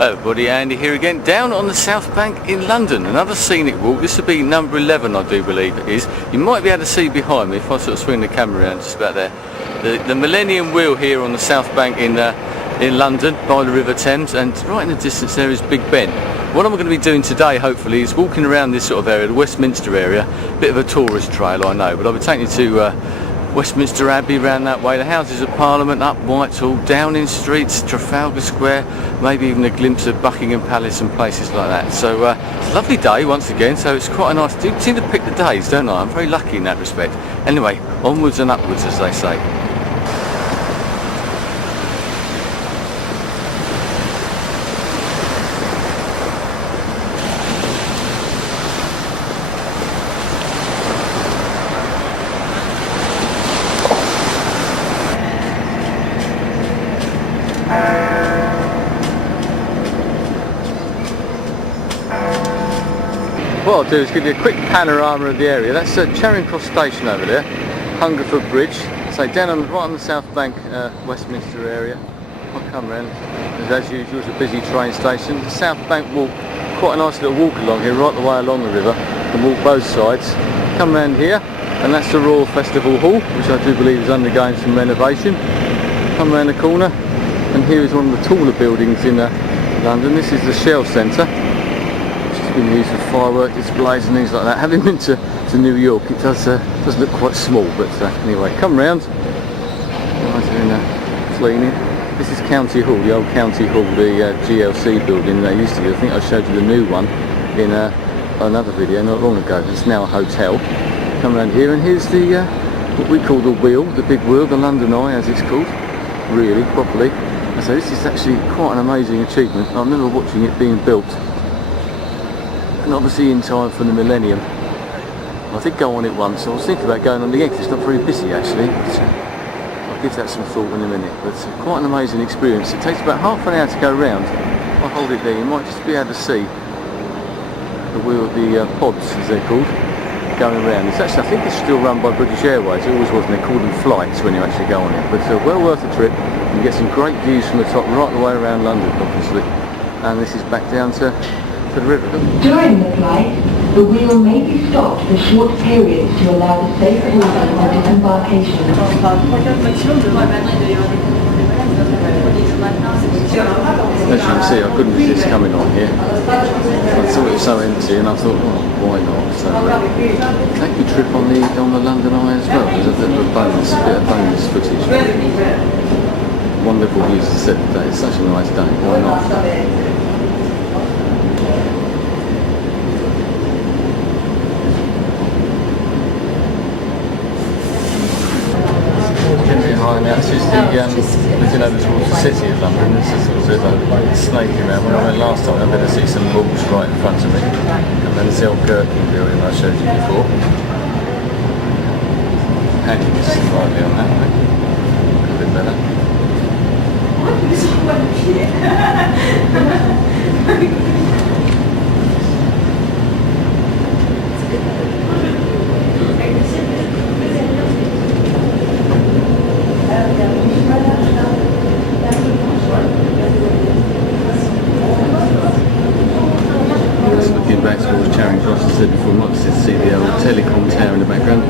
Hello everybody, Andy here again, down on the South Bank in London. Another scenic walk. This will be number 11, I do believe it is. You might be able to see behind me if I sort of swing the camera around just about there. The Millennium Wheel here on the South Bank in London by the River Thames, and right in the distance there is Big Ben. What I'm going to be doing today, hopefully, is walking around this sort of area, the Westminster area. Bit of a tourist trail, I know, but I'll be taking you to Westminster Abbey round that way, the Houses of Parliament, up Whitehall, Downing Streets, Trafalgar Square, maybe even a glimpse of Buckingham Palace and places like that. So it's a lovely day once again, so it's quite a nice, do seem to pick the days, don't I? I'm very lucky in that respect. Anyway, onwards and upwards, as they say. What I'll do is give you a quick panorama of the area. That's Charing Cross Station over there, Hungerford Bridge. So down on, right on the South Bank, Westminster area. I'll come round. As usual, it's a busy train station. The South Bank walk, quite a nice little walk along here, right the way along the river. You can walk both sides. Come round here, and that's the Royal Festival Hall, which I do believe is undergoing some renovation. Come round the corner, and here is one of the taller buildings in London. This is the Shell Centre. Been used for firework displays and things like that. Having been to New York, it does look quite small, but anyway, come round. Right, doing cleaning. This is County Hall, the old County Hall, the GLC building they used to be. I think I showed you the new one in another video not long ago. It's now a hotel. Come round here, and here's the what we call the wheel, the big wheel, the London Eye as it's called, really properly. And so this is actually quite an amazing achievement. I remember watching it being built. And obviously in time for the millennium. I did go on it once. I was thinking about going on the egg. It's not very busy actually. But, I'll give that some thought in a minute. But quite an amazing experience. It takes about half an hour to go round. I'll hold it there. You might just be able to see the wheel of the pods, as they're called, going around. It's actually, I think it's still run by British Airways. It always was, and they call them flights when you actually go on it. But well worth the trip. You get some great views from the top, right the way around London, obviously. And this is back down to the river. During the flight, the wheel may be stopped for short periods to allow the safe movement of disembarkation. As you can see, I couldn't resist coming on here. I thought it was so empty, and I thought, oh, why not? So take a trip on the London Eye as well. There's a bit of bonus footage. Wonderful views to set the day. It's such a nice day. Why not? Behind that, this is looking over towards the city of London. This is sort of a snake around. When I went last time, I'm going to see some bulls right in front of me. And then there's the old Gherkin building I showed you before. Hanging just slightly on that way. A bit better. Looking back towards Charing Cross, as I said before, not to see the old telecom tower in the background.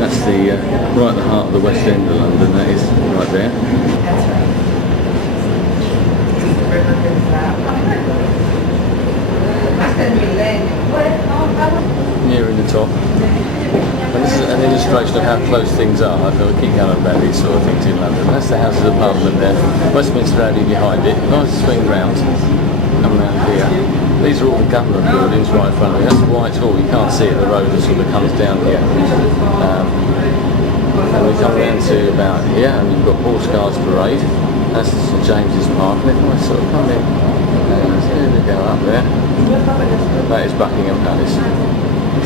That's the right at the heart of the West End of London. That is right there. Nearing the top. And this is an illustration of how close things are. I thought I'd keep going about these sort of things in London. That's the Houses of Parliament there. Westminster Abbey behind it. Nice swing round. Come around here. These are all the government buildings right in front of me. That's Whitehall. You can't see it. The road that sort of comes down here. And we come down to about here, and you've got Horse Guards Parade. That's St James's Park. And if I sort of come in, and here we go up there. That is Buckingham Palace.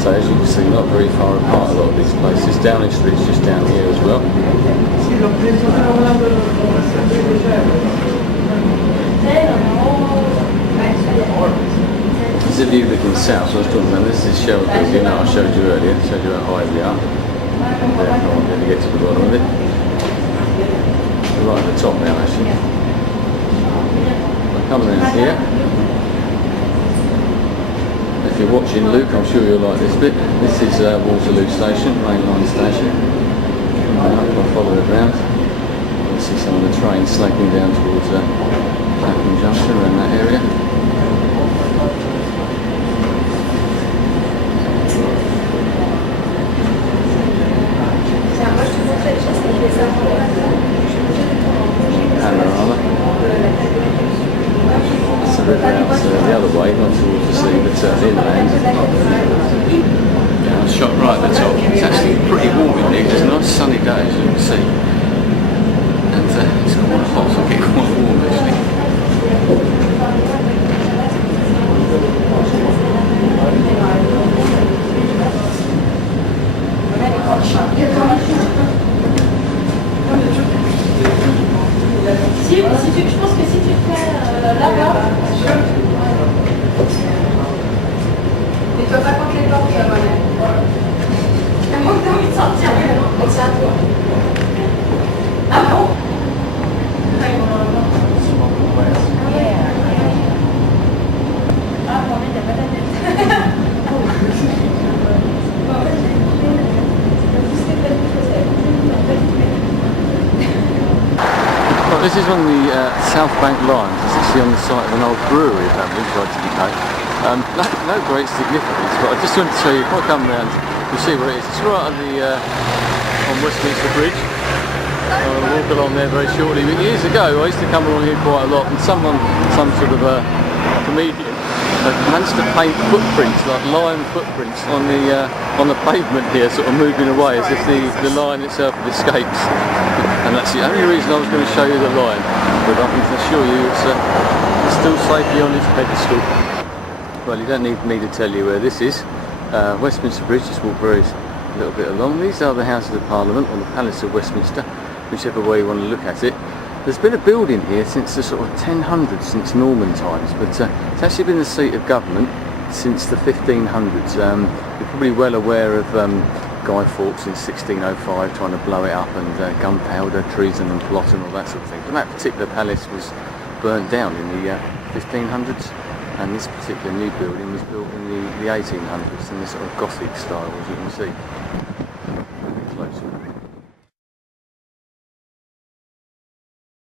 So as you can see, not very far apart a lot of these places. Downing Street's just down here as well. This is a view looking south, so I was talking about this is Shell building that I showed you earlier. I showed you how high we are. And I won't be able to get to the bottom of it. We're right at the top now actually. come around here. If you're watching Luke, I'm sure you'll like this bit. This is Waterloo Station, main line station. I'll follow it round. You'll see some of the trains snaking down towards Clapham Junction, around that area. Panorama. That's the river out the other way, not towards the sea, but inland. Yeah, shot right at the top. It's actually pretty warm in here. It's a nice sunny day, as you can see. And it's quite hot, so it's quite warm actually. Si je pense que si tu fais là-bas, et toi pas contre les portes, voilà. À moins que t'as envie de sortir, c'est à toi. Ah bon? Ah, pour lui, t'as pas ta tête. Well, this is on the South Bank line. It's actually on the site of an old brewery, apparently, which I didn't know. No great significance, but I just wanted to show you. If I come round, you'll see where it is. It's right on Westminster Bridge. I'll walk along there very shortly. But years ago, I used to come along here quite a lot, and some sort of comedian managed to paint footprints, like lion footprints, on the pavement here, sort of moving away as if the lion itself had escaped. And that's the only reason I was going to show you the lion, but I can assure you it's still safely on its pedestal. Well, you don't need me to tell you where this is. Westminster Bridge, just walk very a little bit along. These are the Houses of Parliament, or the Palace of Westminster, whichever way you want to look at it. There's been a building here since the sort of 1000s, since Norman times, but it's actually been the seat of government since the 1500s. You're probably well aware of Guy Fawkes in 1605 trying to blow it up, and gunpowder, treason and plot and all that sort of thing. But that particular palace was burnt down in the 1500s, and this particular new building was built in the 1800s in this sort of Gothic style, as you can see.